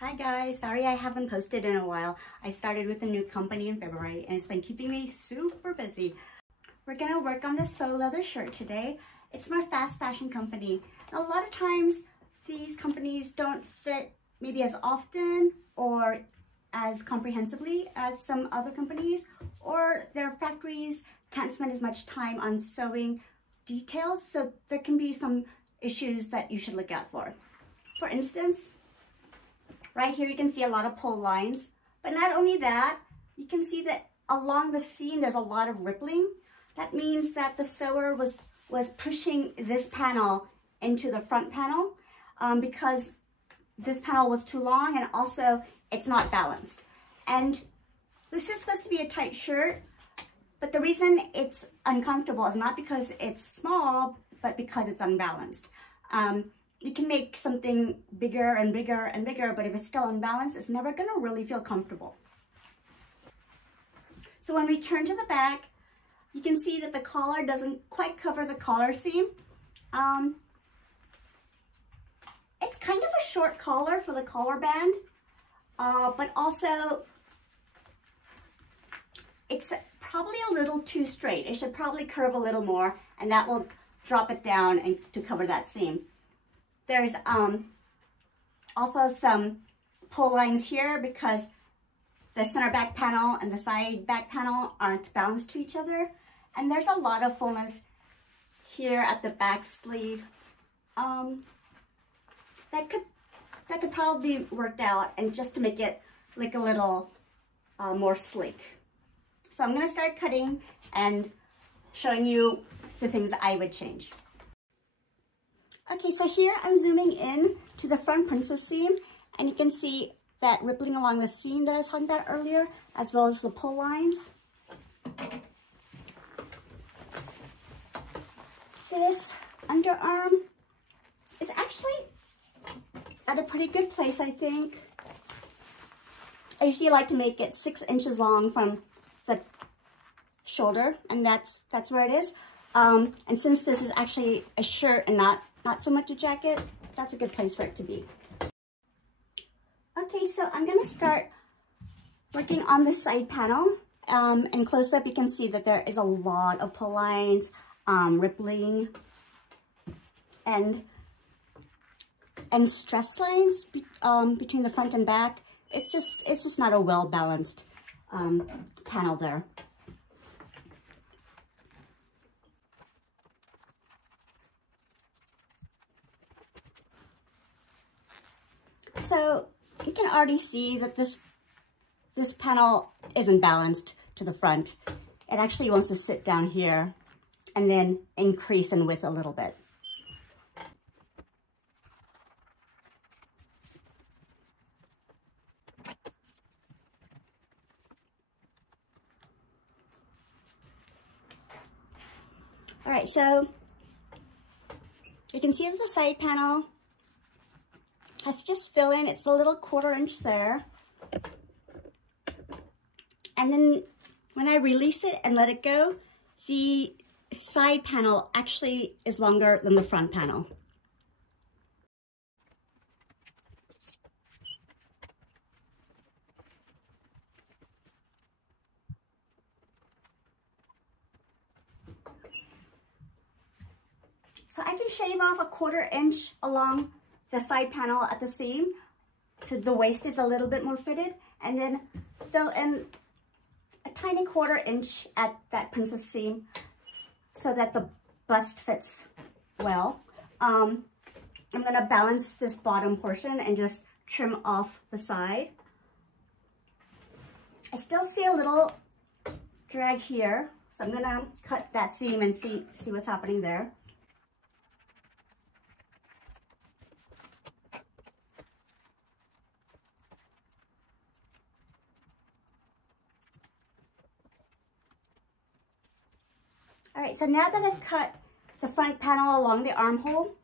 Hi guys, sorry I haven't posted in a while. I started with a new company in February and it's been keeping me super busy. We're gonna work on this faux leather shirt today. It's from a fast fashion company. And a lot of times these companies don't fit maybe as often or as comprehensively as some other companies, or their factories can't spend as much time on sewing details, so there can be some issues that you should look out for. For instance, right here you can see a lot of pull lines, but not only that, you can see that along the seam there's a lot of rippling. That means that the sewer was pushing this panel into the front panel because this panel was too long, and also it's not balanced. And this is supposed to be a tight shirt, but the reason it's uncomfortable is not because it's small, but because it's unbalanced. You can make something bigger and bigger and bigger, but if it's still unbalanced, it's never gonna really feel comfortable. So when we turn to the back, you can see that the collar doesn't quite cover the collar seam. It's kind of a short collar for the collar band, but also it's probably a little too straight. It should probably curve a little more, and that will drop it down and to cover that seam. There's also some pull lines here because the center back panel and the side back panel aren't balanced to each other. And there's a lot of fullness here at the back sleeve. That could probably be worked out, and just to make it look a little more sleek. So I'm gonna start cutting and showing you the things that I would change. Okay, so here I'm zooming in to the front princess seam, and you can see that rippling along the seam that I was talking about earlier, as well as the pull lines. This underarm is actually at a pretty good place, I think. I usually like to make it 6 inches long from the shoulder, and that's where it is. And since this is actually a shirt and not so much a jacket, that's a good place for it to be. Okay, so I'm gonna start working on the side panel. And close up, you can see that there is a lot of pull lines, rippling, and stress lines between the front and back. It's just not a well-balanced panel there. So you can already see that this panel isn't balanced to the front. It actually wants to sit down here and then increase in width a little bit. All right, so you can see that the side panel has to just fill in. It's a little 1/4 inch there. And then when I release it and let it go, the side panel actually is longer than the front panel. So I can shave off a 1/4 inch along the side panel at the seam, so the waist is a little bit more fitted, and then fill in a tiny 1/4 inch at that princess seam so that the bust fits well. I'm gonna balance this bottom portion and just trim off the side. I still see a little drag here, so I'm gonna cut that seam and see what's happening there. All right, so now that I've cut the front panel along the armhole,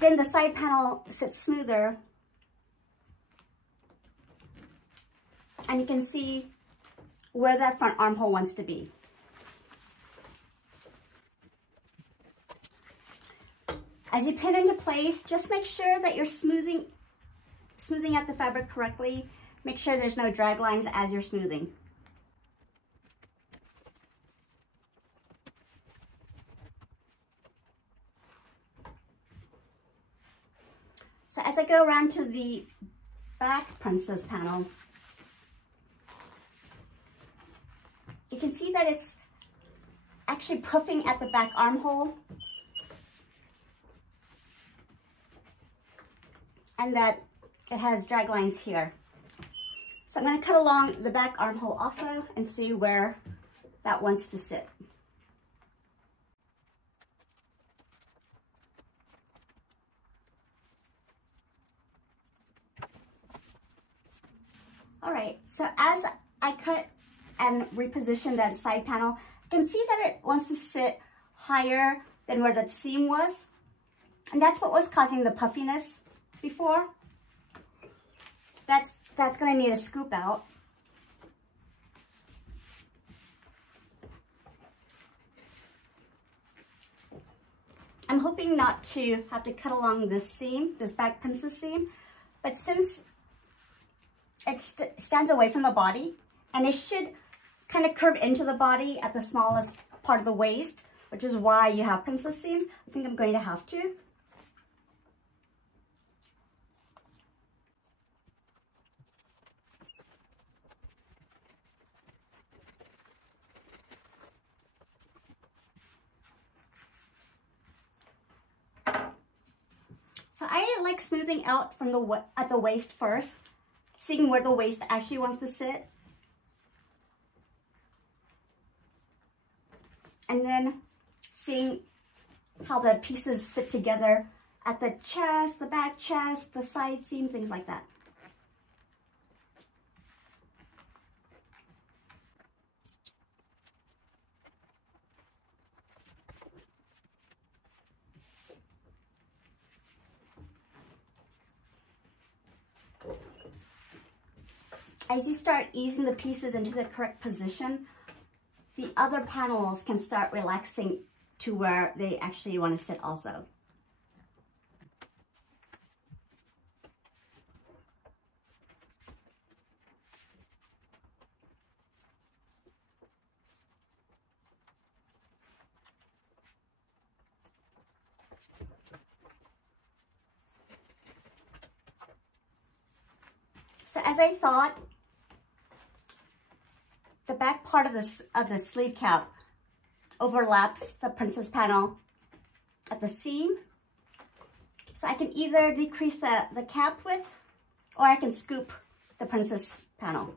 then the side panel sits smoother, and you can see where that front armhole wants to be. As you pin into place, just make sure that you're smoothing out the fabric correctly. Make sure there's no drag lines as you're smoothing. So as I go around to the back princess panel, you can see that it's actually puffing at the back armhole, and that it has drag lines here. So I'm going to cut along the back armhole also and see where that wants to sit. All right, so as I cut and reposition that side panel, I can see that it wants to sit higher than where that seam was. And that's what was causing the puffiness before. That's gonna need a scoop out. I'm hoping not to have to cut along this seam, this back princess seam, but since it stands away from the body, and it should kind of curve into the body at the smallest part of the waist, which is why you have princess seams, I think I'm going to have to. So I like smoothing out from at the waist first, seeing where the waist actually wants to sit. And then seeing how the pieces fit together at the chest, the back chest, the side seam, things like that. As you start easing the pieces into the correct position, the other panels can start relaxing to where they actually want to sit also. So as I thought, the back part of the sleeve cap overlaps the princess panel at the seam. So I can either decrease the cap width, or I can scoop the princess panel.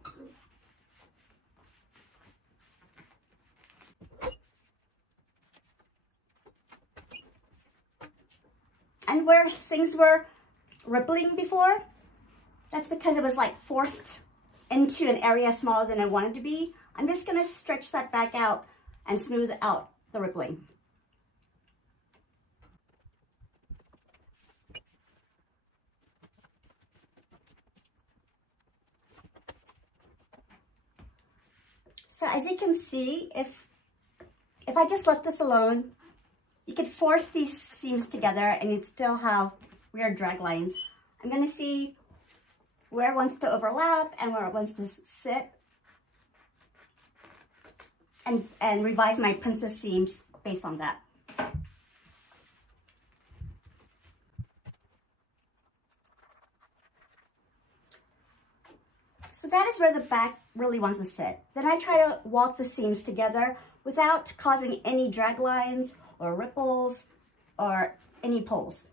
And where things were rippling before, that's because it was like forced into an area smaller than I wanted to be. I'm just gonna stretch that back out and smooth out the rippling. So as you can see, if I just left this alone, you could force these seams together and you'd still have weird drag lines. I'm gonna see where it wants to overlap and where it wants to sit, and revise my princess seams based on that. So that is where the back really wants to sit. Then I try to walk the seams together without causing any drag lines or ripples or any pulls.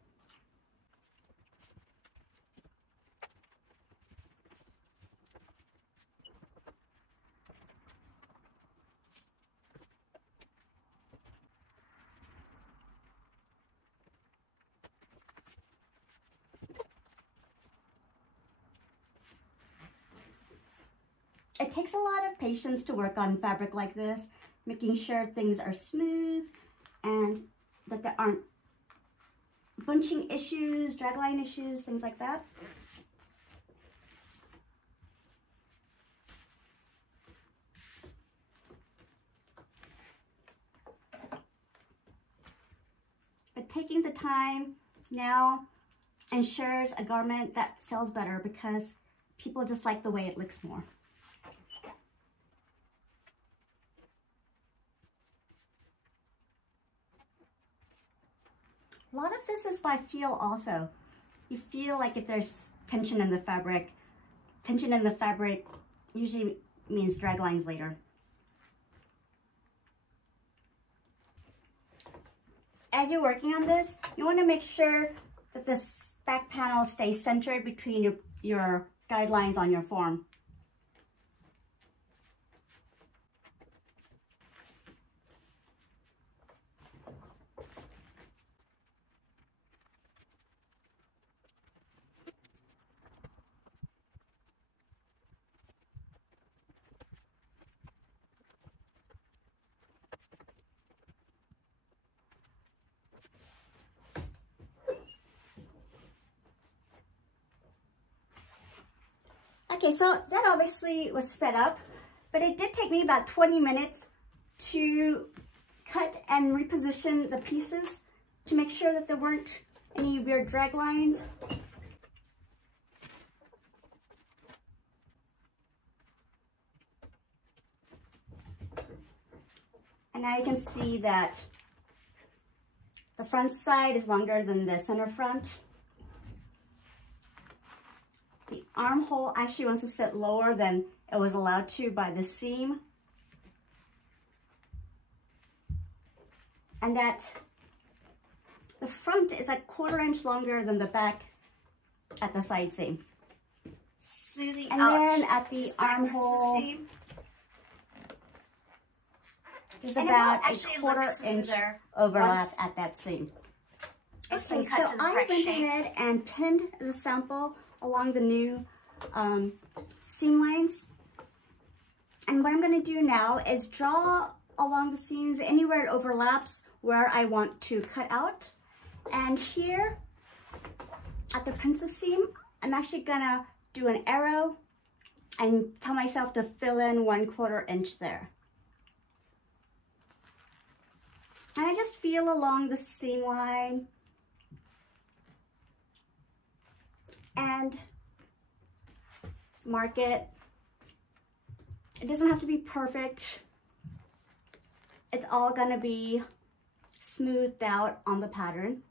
It takes a lot of patience to work on fabric like this, making sure things are smooth and that there aren't bunching issues, dragline issues, things like that. It taking the time now ensures a garment that sells better because people just like the way it looks more. A lot of this is by feel also. You feel like if there's tension in the fabric. Tension in the fabric usually means drag lines later. As you're working on this, you want to make sure that this back panel stays centered between your guidelines on your form. Okay, so that obviously was sped up, but it did take me about 20 minutes to cut and reposition the pieces to make sure that there weren't any weird drag lines. And now you can see that the front side is longer than the center front. The armhole actually wants to sit lower than it was allowed to by the seam. And that the front is a 1/4 inch longer than the back at the side seam. Smoothing and out. And then at the armhole, there's about a 1/4 inch overlap at that seam. Okay, so I went ahead and pinned the sample along the new seam lines. And what I'm going to do now is draw along the seams anywhere it overlaps where I want to cut out. And here at the princess seam, I'm actually going to do an arrow and tell myself to fill in 1/4 inch there. And I just feel along the seam line and mark it. It doesn't have to be perfect. It's all gonna be smoothed out on the pattern.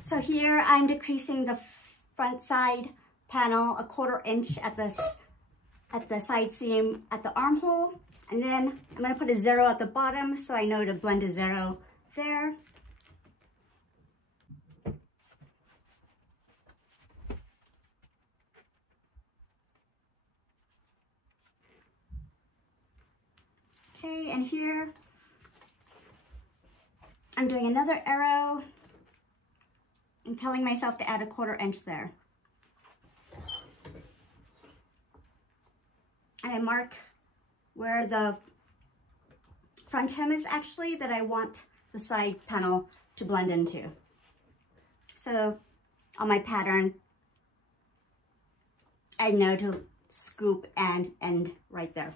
So here I'm decreasing the front side panel 1/4 inch at the side seam at the armhole, and then I'm going to put a 0 at the bottom so I know to blend a 0 there. Okay, and here I'm doing another arrow and telling myself to add a 1/4 inch there. And I mark where the front hem is actually that I want the side panel to blend into. So on my pattern, I know to scoop and end right there.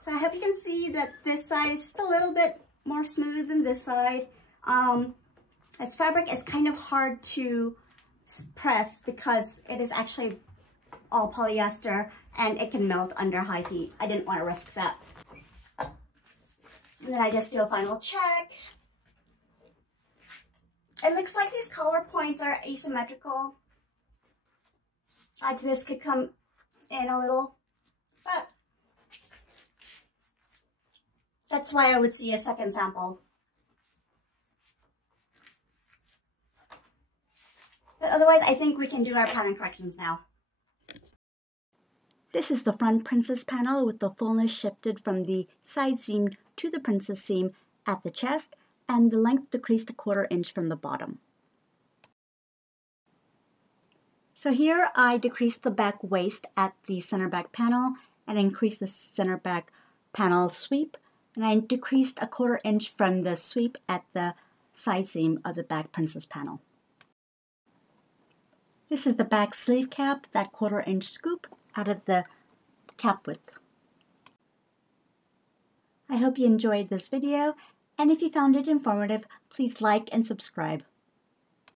So I hope you can see that this side is just a little bit more smooth than this side. This fabric is kind of hard to press because it is actually all polyester and it can melt under high heat. I didn't want to risk that. And then I just do a final check. It looks like these collar points are asymmetrical. Like this could come in a little, but that's why I would see a second sample. But otherwise, I think we can do our pattern corrections now. This is the front princess panel with the fullness shifted from the side seam to the princess seam at the chest and the length decreased 1/4 inch from the bottom. So here I decreased the back waist at the center back panel and increased the center back panel sweep, and I decreased 1/4 inch from the sweep at the side seam of the back princess panel. This is the back sleeve cap, that 1/4 inch scoop out of the cap width. I hope you enjoyed this video, and if you found it informative, please like and subscribe.